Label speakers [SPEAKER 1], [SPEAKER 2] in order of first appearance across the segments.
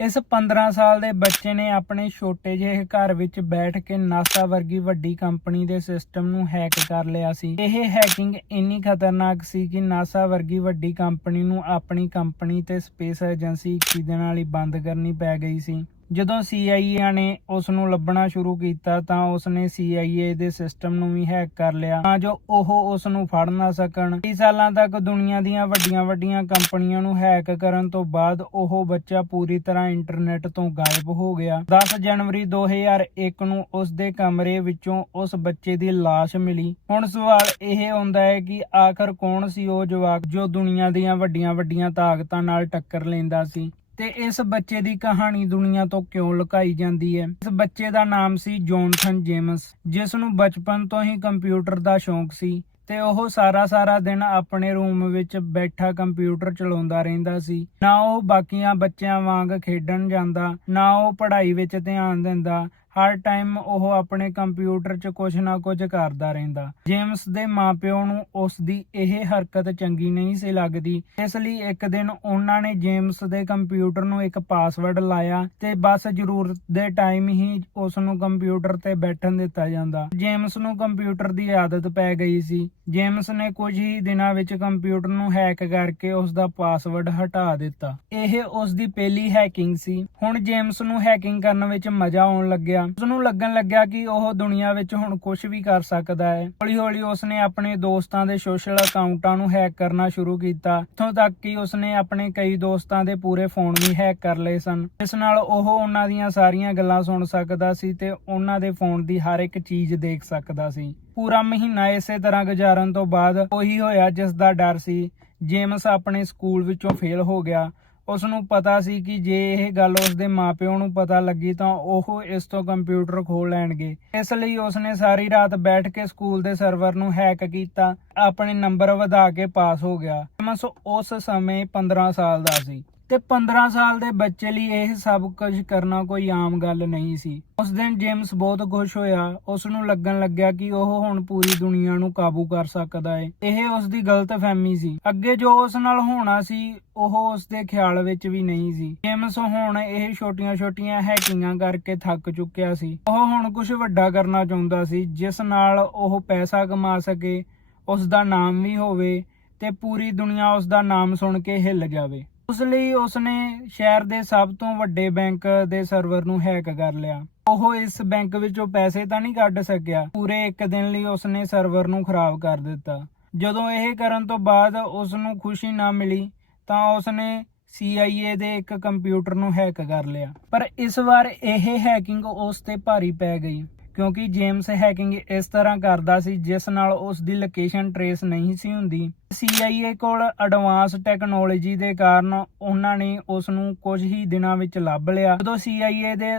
[SPEAKER 1] ਇਸ 15 ਸਾਲ ਦੇ ਬੱਚੇ ਨੇ ਆਪਣੇ ਛੋਟੇ ਜਿਹੇ ਘਰ ਵਿੱਚ ਬੈਠ ਕੇ ਨਾਸਾ ਵਰਗੀ ਵੱਡੀ ਕੰਪਨੀ ਦੇ ਸਿਸਟਮ ਨੂੰ ਹੈਕ ਕਰ ਲਿਆ ਸੀ। ਇਹ ਹੈਕਿੰਗ ਇੰਨੀ ਖਤਰਨਾਕ ਸੀ ਕਿ ਨਾਸਾ ਵਰਗੀ ਵੱਡੀ ਕੰਪਨੀ ਨੂੰ ਆਪਣੀ ਕੰਪਨੀ ਤੇ ਸਪੇਸ ਏਜੰਸੀ ਇੱਕ ਦਿਨਾਂ ਵਾਲੀ ਬੰਦ ਕਰਨੀ ਪੈ ਗਈ ਸੀ। ਜਦੋਂ CIA ਨੇ ਉਸ ਨੂੰ ਲੱਭਣਾ ਸ਼ੁਰੂ ਕੀਤਾ ਤਾਂ ਉਸ ਨੇ CIA ਦੇ ਸਿਸਟਮ ਨੂੰ ਵੀ ਹੈਕ ਕਰ ਲਿਆ ਤਾਂ ਜੋ ਉਹ ਉਸ ਨੂੰ ਫੜ ਨਾ ਸਕਣ। ਕਈ ਸਾਲਾਂ ਤੱਕ ਦੁਨੀਆ ਦੀਆਂ ਵੱਡੀਆਂ-ਵੱਡੀਆਂ ਕੰਪਨੀਆਂ ਨੂੰ ਹੈਕ ਕਰਨ ਤੋਂ ਬਾਅਦ ਉਹ ਬੱਚਾ ਪੂਰੀ ਤਰ੍ਹਾਂ ਇੰਟਰਨੈਟ ਤੋਂ ਗਾਇਬ ਹੋ ਗਿਆ। 10 ਜਨਵਰੀ 2001 ਨੂੰ ਉਸ ਦੇ ਕਮਰੇ ਵਿੱਚੋਂ ਉਸ ਬੱਚੇ ਦੀ ਲਾਸ਼ ਮਿਲੀ। ਹੁਣ ਸਵਾਲ ਇਹ ਆਉਂਦਾ ਹੈ ਕਿ ਆਖਰ ਕੌਣ ਸੀ ਉਹ ਜਵਾਕ ਜੋ ਦੁਨੀਆ ਦੀਆਂ ਵੱਡੀਆਂ-ਵੱਡੀਆਂ ਤਾਕਤਾਂ ਨਾਲ ਟੱਕਰ ਲੈਂਦਾ ਸੀ? ਤੇ ਇਸ ਬੱਚੇ ਦੀ ਕਹਾਣੀ ਦੁਨੀਆ ਤੋਂ ਕਿਉਂ ਲੁਕਾਈ ਜਾਂਦੀ ਹੈ? ਇਸ ਬੱਚੇ ਦਾ ਨਾਮ ਸੀ ਜੌਨਥਨ ਜੇਮਸ, ਜਿਸ ਨੂੰ ਬਚਪਨ ਤੋਂ ਹੀ ਕੰਪਿਊਟਰ ਦਾ ਸ਼ੌਂਕ ਸੀ ਤੇ ਉਹ ਸਾਰਾ ਸਾਰਾ ਦਿਨ ਆਪਣੇ ਰੂਮ ਵਿੱਚ ਬੈਠਾ ਕੰਪਿਊਟਰ ਚਲਾਉਂਦਾ ਰਹਿੰਦਾ ਸੀ। ਨਾ ਉਹ ਬਾਕੀਆਂ ਬੱਚਿਆਂ ਵਾਂਗ ਖੇਡਣ ਜਾਂਦਾ, ਨਾ ਉਹ ਪੜ੍ਹਾਈ ਵਿੱਚ ਧਿਆਨ ਦਿੰਦਾ ਹਰ ਟਾਈਮ ਉਹ ਆਪਣੇ ਕੰਪਿਊਟਰ 'ਚ ਕੁਝ ਨਾ ਕੁਝ ਕਰਦਾ ਰਹਿੰਦਾ। ਜੇਮਸ ਦੇ ਮਾਪਿਓ ਨੂੰ ਉਸ ਦੀ ਇਹ ਹਰਕਤ ਚੰਗੀ ਨਹੀਂ ਸੀ ਲੱਗਦੀ। ਇਸ ਲਈ ਇੱਕ ਦਿਨ ਉਹਨਾਂ ਨੇ ਜੇਮਸ ਦੇ ਕੰਪਿਊਟਰ ਨੂੰ ਇੱਕ ਪਾਸਵਰਡ ਲਾਇਆ ਤੇ ਬਸ ਜ਼ਰੂਰਤ ਦੇ ਟਾਈਮ ਹੀ ਉਸ ਨੂੰ ਕੰਪਿਊਟਰ ਤੇ ਬੈਠਣ ਦਿੱਤਾ ਜਾਂਦਾ। ਜੇਮਸ ਨੂੰ ਕੰਪਿਊਟਰ ਦੀ ਆਦਤ ਪੈ ਗਈ ਸੀ। ਜੇਮਸ ਨੇ ਕੁਝ ਹੀ ਦਿਨਾਂ ਵਿੱਚ ਕੰਪਿਊਟਰ ਨੂੰ ਹੈਕ ਕਰਕੇ ਉਸ ਦਾ ਪਾਸਵਰਡ ਹਟਾ ਦਿੱਤਾ। ਇਹ ਉਸ ਦੀ ਪਹਿਲੀ ਹੈਕਿੰਗ ਸੀ। ਹੁਣ ਜੇਮਸ ਨੂੰ ਹੈਕਿੰਗ ਕਰਨ ਵਿੱਚ ਮਜ਼ਾ ਆਉਣ ਲੱਗਿਆ। ਉਸ ਨੂੰ ਲੱਗਣ ਲੱਗਿਆ ਕਿ ਉਹ ਦੁਨੀਆ ਵਿੱਚ ਹੁਣ ਕੁਝ ਵੀ ਕਰ ਸਕਦਾ ਹੈ। ਹੌਲੀ-ਹੌਲੀ ਉਸ ਨੇ ਆਪਣੇ ਦੋਸਤਾਂ ਦੇ ਸੋਸ਼ਲ ਅਕਾਊਂਟਾਂ ਨੂੰ ਹੈਕ ਕਰਨਾ ਸ਼ੁਰੂ ਕੀਤਾ। ਇੱਥੋਂ ਤੱਕ ਕਿ ਉਸ ਨੇ ਆਪਣੇ ਕਈ ਦੋਸਤਾਂ ਦੇ ਪੂਰੇ ਫੋਨ ਵੀ ਹੈਕ ਕਰ ਲਏ ਸਨ। ਇਸ ਨਾਲ ਉਹ ਉਹਨਾਂ ਦੀਆਂ ਸਾਰੀਆਂ ਗੱਲਾਂ ਸੁਣ ਸਕਦਾ ਸੀ ਤੇ ਉਹਨਾਂ ਦੇ ਫੋਨ ਦੀ ਹਰ ਇੱਕ ਚੀਜ਼ ਦੇਖ ਸਕਦਾ ਸੀ। ਪੂਰਾ ਮਹੀਨਾ ਇਸੇ ਤਰ੍ਹਾਂ ਗੁਜ਼ਾਰਨ ਤੋਂ ਬਾਅਦ ਉਹੀ ਹੋਇਆ ਜਿਸ ਦਾ ਡਰ ਸੀ। ਜੇਮਸ ਆਪਣੇ ਸਕੂਲ ਵਿੱਚੋਂ ਫੇਲ ਹੋ ਗਿਆ। ਉਸ ਨੂੰ ਪਤਾ ਸੀ ਕਿ ਜੇ ਇਹ ਗੱਲ ਉਸ ਦੇ ਮਾਪਿਆਂ ਨੂੰ ਪਤਾ ਲੱਗੀ ਤਾਂ ਉਹ ਇਸ ਤੋਂ ਕੰਪਿਊਟਰ ਖੋਹ ਲੈਣਗੇ। ਇਸ ਲਈ ਉਸ ਨੇ ਸਾਰੀ ਰਾਤ ਬੈਠ ਕੇ ਸਕੂਲ ਦੇ ਸਰਵਰ ਨੂੰ ਹੈਕ ਕੀਤਾ। ਆਪਣੇ ਨੰਬਰ ਵਧਾ ਕੇ ਪਾਸ ਹੋ ਗਿਆ। ਜੇਮਸ ਉਸ ਸਮੇਂ 15 ਸਾਲ ਦਾ ਸੀ। ਤੇ 15 ਸਾਲ ਦੇ ਬੱਚੇ ਲਈ ਇਹ ਸਭ ਕੁਝ ਕਰਨਾ ਕੋਈ ਆਮ ਗੱਲ ਨਹੀਂ ਸੀ। ਉਸ ਦਿਨ ਜੇਮਸ ਬਹੁਤ ਖੁਸ਼ ਹੋਇਆ। ਉਸ ਨੂੰ ਲੱਗਣ ਲੱਗਿਆ ਕਿ ਉਹ ਹੁਣ ਪੂਰੀ ਦੁਨੀਆ ਨੂੰ ਕਾਬੂ ਕਰ ਸਕਦਾ ਹੈ ਇਹ ਉਸ ਦੀ ਗਲਤਫਹਿਮੀ ਸੀ। ਅੱਗੇ ਜੋ ਉਸ ਨਾਲ ਹੋਣਾ ਸੀ, ਉਹ ਉਸ ਦੇ ਖਿਆਲ ਵਿੱਚ ਵੀ ਨਹੀਂ ਸੀ। ਜੇਮਸ ਹੁਣ ਇਹ ਛੋਟੀਆਂ-ਛੋਟੀਆਂ ਹੈਕਿੰਗਾਂ ਕਰਕੇ ਥੱਕ ਚੁੱਕਿਆ ਸੀ। ਉਹ ਹੁਣ ਕੁਝ ਵੱਡਾ ਕਰਨਾ ਚਾਹੁੰਦਾ ਸੀ, ਜਿਸ ਨਾਲ ਉਹ ਪੈਸਾ ਕਮਾ ਸਕੇ, ਉਸ ਦਾ ਨਾਮ ਵੀ ਹੋਵੇ ਤੇ ਪੂਰੀ ਦੁਨੀਆ ਉਸ ਦਾ ਨਾਮ ਸੁਣ ਕੇ ਹਿੱਲ ਜਾਵੇ। ਉਸ ਲਈ ਉਸਨੇ ਸ਼ਹਿਰ ਦੇ ਸਭ ਤੋਂ ਵੱਡੇ ਬੈਂਕ ਦੇ ਸਰਵਰ ਨੂੰ ਹੈਕ ਕਰ ਲਿਆ। ਉਹ ਇਸ ਬੈਂਕ ਵਿੱਚੋਂ ਪੈਸੇ ਤਾਂ ਨਹੀਂ ਕੱਢ ਸਕਿਆ। ਪੂਰੇ ਇੱਕ ਦਿਨ ਲਈ ਉਸਨੇ ਸਰਵਰ ਨੂੰ ਖਰਾਬ ਕਰ ਦਿੱਤਾ। ਜਦੋਂ ਇਹ ਕਰਨ ਤੋਂ ਬਾਅਦ ਉਸ ਨੂੰ ਖੁਸ਼ੀ ਨਾ ਮਿਲੀ, ਤਾਂ ਉਸਨੇ CIA ਦੇ ਇੱਕ ਕੰਪਿਊਟਰ ਨੂੰ ਹੈਕ ਕਰ ਲਿਆ। ਪਰ ਇਸ ਵਾਰ ਇਹ ਹੈਕਿੰਗ ਉਸ ਤੇ ਭਾਰੀ ਪੈ ਗਈ, ਕਿਉਂਕਿ ਜੇਮਸ ਹੈਕਿੰਗ ਇਸ ਤਰ੍ਹਾਂ ਕਰਦਾ ਸੀ ਜਿਸ ਨਾਲ ਉਸ ਦੀ ਲੋਕੇਸ਼ਨ ਟਰੇਸ ਨਹੀਂ ਸੀ ਹੁੰਦੀ। CIA ਕੋਲ ਐਡਵਾਂਸ ਟੈਕਨੋਲੋਜੀ ਦੇ ਕਾਰਨ ਉਹਨਾਂ ਨੇ ਉਸ ਨੂੰ ਕੁਝ ਹੀ ਦਿਨਾਂ ਵਿੱਚ ਲੱਭ ਲਿਆ। ਜਦੋਂ CIA ਦੇ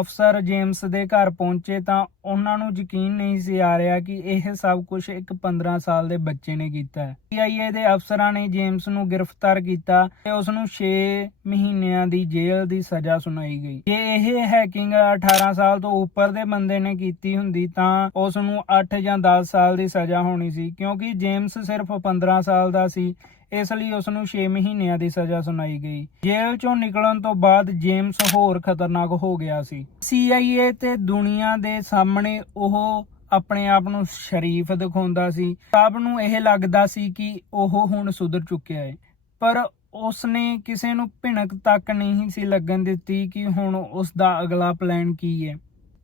[SPEAKER 1] ਅਫਸਰ ਜੇਮਸ ਦੇ ਘਰ ਪਹੁੰਚੇ ਤਾਂ ਉਹਨਾਂ ਨੂੰ ਯਕੀਨ ਨਹੀਂ ਸੀ ਆ ਰਿਹਾ ਕਿ ਇਹ ਸਭ ਕੁਝ ਇੱਕ 15 ਸਾਲ ਦੇ ਬੱਚੇ ਨੇ ਕੀਤਾ ਹੈ। CIA ਦੇ ਅਫਸਰਾਂ ਨੇ ਜੇਮਸ ਨੂੰ ਗ੍ਰਿਫਤਾਰ ਕੀਤਾ ਤੇ ਉਸ ਨੂੰ 6 ਮਹੀਨਿਆਂ ਦੀ ਜੇਲ੍ਹ ਦੀ ਸਜ਼ਾ ਸੁਣਾਈ ਗਈ। ਜੇ ਇਹ ਹੈਕਿੰਗ 18 ਸਾਲ ਤੋਂ ਉੱਪਰ ਦੇ ਬੰਦੇ ਨੇ ਕੀਤੀ ਹੁੰਦੀ ਤਾਂ ਉਸ ਨੂੰ 8 ਜਾਂ 10 ਸਾਲ ਦੀ ਸਜ਼ਾ ਹੋਣੀ ਸੀ, ਕਿਉਂਕਿ ਜੇਮਸ ਸਿਰਫ 15 ਸਾਲ ਦਾ ਸੀ। ਇਸ ਲਈ ਉਸ ਨੂੰ 6 ਮਹੀਨਿਆਂ ਦੀ ਸਜ਼ਾ ਸੁਣਾਈ ਗਈ। ਜੇਲ੍ਹ ਚੋਂ ਨਿਕਲਣ ਤੋਂ ਬਾਅਦ ਜੇਮਸ ਹੋਰ ਖਤਰਨਾਕ ਹੋ ਗਿਆ ਸੀ। CIA ਤੇ ਦੁਨੀਆ ਦੇ ਸਾਹਮਣੇ ਉਹ ਆਪਣੇ ਆਪ ਨੂੰ ਸ਼ਰੀਫ ਦਿਖਾਉਂਦਾ ਸੀ। ਸਭ ਨੂੰ ਇਹ ਲੱਗਦਾ ਸੀ ਕਿ ਉਹ ਹੁਣ ਸੁਧਰ ਚੁੱਕਿਆ ਹੈ। ਪਰ ਉਸਨੇ ਕਿਸੇ ਨੂੰ ਭਿਣਕ ਤੱਕ ਨਹੀਂ ਸੀ ਲੱਗਣ ਦਿੱਤੀ ਕਿ ਹੁਣ ਉਸ ਦਾ ਅਗਲਾ ਪਲਾਨ ਕੀ ਹੈ।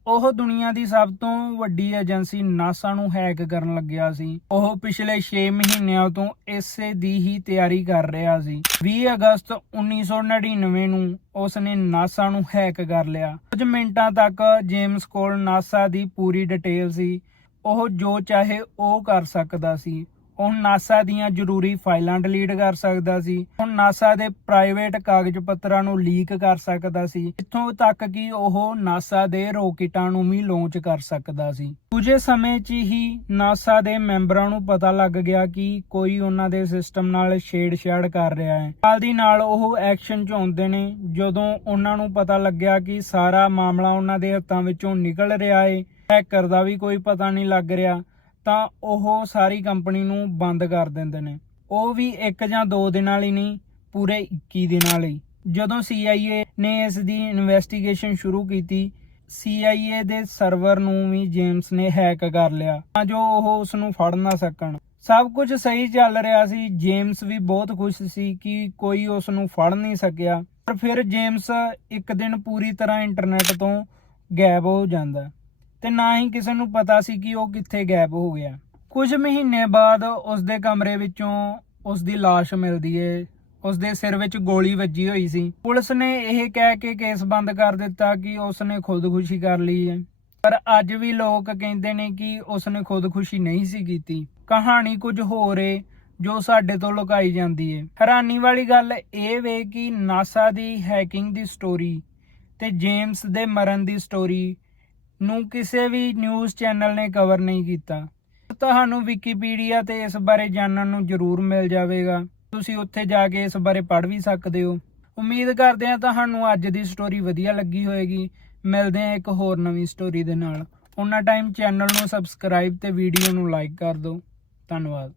[SPEAKER 1] ਉਹ ਦੁਨੀਆ ਦੀ ਸਭ ਤੋਂ ਵੱਡੀ ਏਜੰਸੀ ਨਾਸਾ ਨੂੰ ਹੈਕ ਕਰਨ ਲੱਗਿਆ ਸੀ। ਉਹ ਪਿਛਲੇ 6 ਮਹੀਨਿਆਂ ਤੋਂ ਇਸੇ ਦੀ ਹੀ ਤਿਆਰੀ ਕਰ ਰਿਹਾ ਸੀ। 20 ਅਗਸਤ 1999 ਨੂੰ ਉਸਨੇ ਨਾਸਾ ਨੂੰ ਹੈਕ ਕਰ ਲਿਆ। ਕੁਝ ਮਿੰਟਾਂ ਤੱਕ ਜੇਮਸ ਕੋਲ ਨਾਸਾ ਦੀ ਪੂਰੀ ਡਿਟੇਲ ਸੀ। ਉਹ ਜੋ ਚਾਹੇ ਉਹ ਕਰ ਸਕਦਾ ਸੀ। ਉਹ ਨਾਸਾ ਦੀਆਂ ਜ਼ਰੂਰੀ ਫਾਈਲਾਂ ਡਿਲੀਟ ਕਰ ਸਕਦਾ ਸੀ। ਨਾਸਾ ਦੇ ਪ੍ਰਾਈਵੇਟ ਕਾਗਜ਼ ਪੱਤਰਾਂ ਨੂੰ ਲੀਕ ਕਰ ਸਕਦਾ ਸੀ। ਇੱਥੋਂ ਤੱਕ ਕਿ ਉਹ ਨਾਸਾ ਦੇ ਰੋਕੇਟਾਂ ਨੂੰ ਵੀ ਲਾਂਚ ਕਰ ਸਕਦਾ ਸੀ। ਕੁਝ ਸਮੇਂ 'ਚ ਹੀ ਨਾਸਾ ਦੇ ਮੈਂਬਰਾਂ ਨੂੰ ਪਤਾ ਲੱਗ ਗਿਆ ਕਿ ਕੋਈ ਉਹਨਾਂ ਦੇ ਸਿਸਟਮ ਨਾਲ ਛੇੜਛਾੜ ਕਰ ਰਿਹਾ ਹੈ। ਨਾਲ ਦੀ ਨਾਲ ਉਹ ਐਕਸ਼ਨ 'ਚ ਆਉਂਦੇ ਨੇ, ਜਦੋਂ ਉਹਨਾਂ ਨੂੰ ਪਤਾ ਲੱਗਿਆ ਕਿ ਸਾਰਾ ਮਾਮਲਾ ਉਹਨਾਂ ਦੇ ਹੱਥਾਂ ਵਿੱਚੋਂ ਨਿਕਲ ਰਿਹਾ ਹੈ ਹੈਕਰ ਦਾ ਵੀ ਕੋਈ ਪਤਾ ਨਹੀਂ ਲੱਗ ਰਿਹਾ, ਤਾਂ ਉਹ ਸਾਰੀ ਕੰਪਨੀ ਨੂੰ ਬੰਦ ਕਰ ਦਿੰਦੇ ਨੇ। ਉਹ ਵੀ ਇੱਕ ਜਾਂ ਦੋ ਦਿਨਾਂ ਲਈ ਨਹੀਂ, ਪੂਰੇ 21 ਦਿਨਾਂ ਲਈ। ਜਦੋਂ CIA ਨੇ ਇਸ ਦੀ ਇਨਵੈਸਟੀਗੇਸ਼ਨ ਸ਼ੁਰੂ ਕੀਤੀ CIA ਦੇ ਸਰਵਰ ਨੂੰ ਵੀ ਜੇਮਸ ਨੇ ਹੈਕ ਕਰ ਲਿਆ, ਤਾਂ ਜੋ ਉਹ ਉਸ ਨੂੰ ਫੜ ਨਾ ਸਕਣ। ਸਭ ਕੁਝ ਸਹੀ ਚੱਲ ਰਿਹਾ ਸੀ ਜੇਮਸ ਵੀ ਬਹੁਤ ਖੁਸ਼ ਸੀ ਕਿ ਕੋਈ ਉਸ ਨੂੰ ਫੜ ਨਹੀਂ ਸਕਿਆ, ਪਰ ਫਿਰ ਜੇਮਸ ਇੱਕ ਦਿਨ ਪੂਰੀ ਤਰ੍ਹਾਂ ਇੰਟਰਨੈਟ ਤੋਂ ਗਾਇਬ ਹੋ ਜਾਂਦਾ। ਤੇ ਨਾ ਹੀ ਕਿਸੇ ਨੂੰ ਪਤਾ ਸੀ ਕਿ ਉਹ ਕਿੱਥੇ ਗਾਇਬ ਹੋ ਗਿਆ। ਕੁਝ ਮਹੀਨੇ ਬਾਅਦ ਉਸ ਦੇ ਕਮਰੇ ਵਿੱਚੋਂ ਉਸ ਦੀ ਲਾਸ਼ ਮਿਲਦੀ ਏ। ਉਸ ਦੇ ਸਿਰ ਵਿੱਚ ਗੋਲੀ ਵੱਜੀ ਹੋਈ ਸੀ। ਪੁਲਿਸ ਨੇ ਇਹ ਕਹਿ ਕੇ ਕੇਸ ਬੰਦ ਕਰ ਦਿੱਤਾ ਕਿ ਉਸ ਨੇ ਖੁਦਕੁਸ਼ੀ ਕਰ ਲਈ ਹੈ ਪਰ ਅੱਜ ਵੀ ਲੋਕ ਕਹਿੰਦੇ ਨੇ ਕਿ ਉਸ ਨੇ ਖੁਦਕੁਸ਼ੀ ਨਹੀਂ ਸੀ ਕੀਤੀ। ਕਹਾਣੀ ਕੁਝ ਹੋਰ ਏ, ਜੋ ਸਾਡੇ ਤੋਂ ਲੁਕਾਈ ਜਾਂਦੀ ਏ। ਹੈਰਾਨੀ ਵਾਲੀ ਗੱਲ ਇਹ ਵੇ ਕਿ ਨਾਸਾ ਦੀ ਹੈਕਿੰਗ ਦੀ ਸਟੋਰੀ ਤੇ ਜੇਮਸ ਦੇ ਮਰਨ ਦੀ ਸਟੋਰੀ ਨੂੰ ਕਿਸੇ ਵੀ ਨਿਊਜ਼ ਚੈਨਲ ਨੇ ਕਵਰ ਨਹੀਂ ਕੀਤਾ। ਤੁਹਾਨੂੰ ਵਿਕੀਪੀਡੀਆ ਤੇ ਇਸ ਬਾਰੇ ਜਾਣਨ ਨੂੰ ਜ਼ਰੂਰ ਮਿਲ ਜਾਵੇਗਾ। ਤੁਸੀਂ ਉੱਥੇ ਜਾ ਕੇ ਇਸ ਬਾਰੇ ਪੜ੍ਹ ਵੀ ਸਕਦੇ ਹੋ। ਉਮੀਦ ਕਰਦੇ ਹਾਂ ਤੁਹਾਨੂੰ ਅੱਜ ਦੀ ਸਟੋਰੀ ਵਧੀਆ ਲੱਗੀ ਹੋਵੇਗੀ ਮਿਲਦੇ ਹਾਂ ਇੱਕ ਹੋਰ ਨਵੀਂ ਸਟੋਰੀ ਦੇ ਨਾਲ। ਉਹਨਾਂ ਟਾਈਮ ਚੈਨਲ ਨੂੰ ਸਬਸਕ੍ਰਾਈਬ ਤੇ ਵੀਡੀਓ ਨੂੰ ਲਾਈਕ ਕਰ ਦਿਓ। ਧੰਨਵਾਦ।